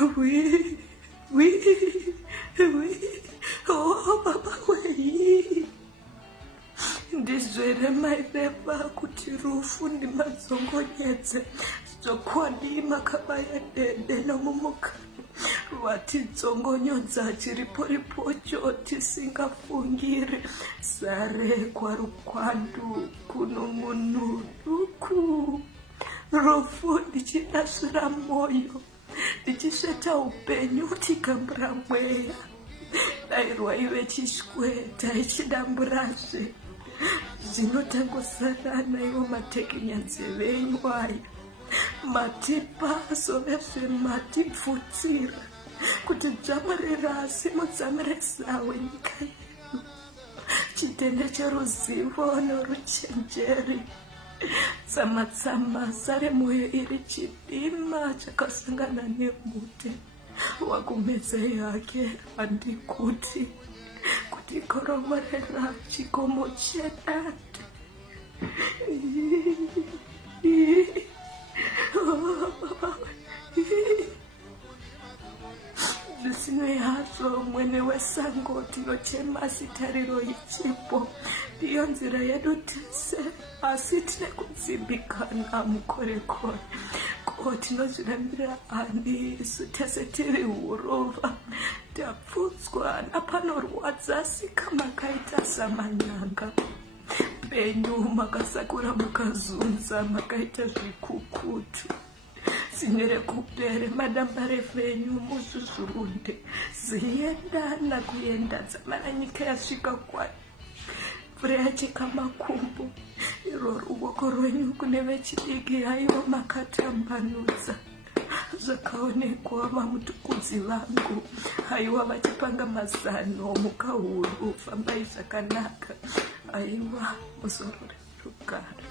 Oui, oui, oui. Oh, baba wei. Ndizvere maireva kuti rufu ndimadzongonyedze zvokwadi makabaya dede nomumukana vatidzongonyodza chiriporipocho tisingafungiri zarekwa rukwandu kuno munhu duku rufu ndichidasvira moyo ndichisveta upenyu tikambura mweya dai rwaive chishweta ichidamburazve zvinotangosarana ivo matekinyanzeve enyu aya matipa sovezve matipfutsira kuti dzamurira simudzamire zawe nyika yedu chitende cheruzivo noruchenjeri tsamatsama sare mwoyo iri chidima chakasangana nemute wakumedza yake handikuti kuti koromorera chikomo chedate zvisinei hazvo mwene wesango tinochema sitariro ichipo ndiyo nzira yedu tese asi tine kudzimbikana mukorekore ko tinozvirambira ani isu tese tiri urova tapfutswa napanorwadza sika makaita samanyanga penyu makasakura mukazunza makaita zvikukutu zinyere kupere madambarefu enyu muzvuzvurunde ziendana kuenda dzamara nyika yasvika kwai mvura yacheka makumbo iro ruoko rwenyu kune vechidiki haiwa makatambanudza zvakaonekwa mamutukudzi vangu haiwa vachipanga mazano mukahuru fambai zvakanaka haiwa muzorore rugare.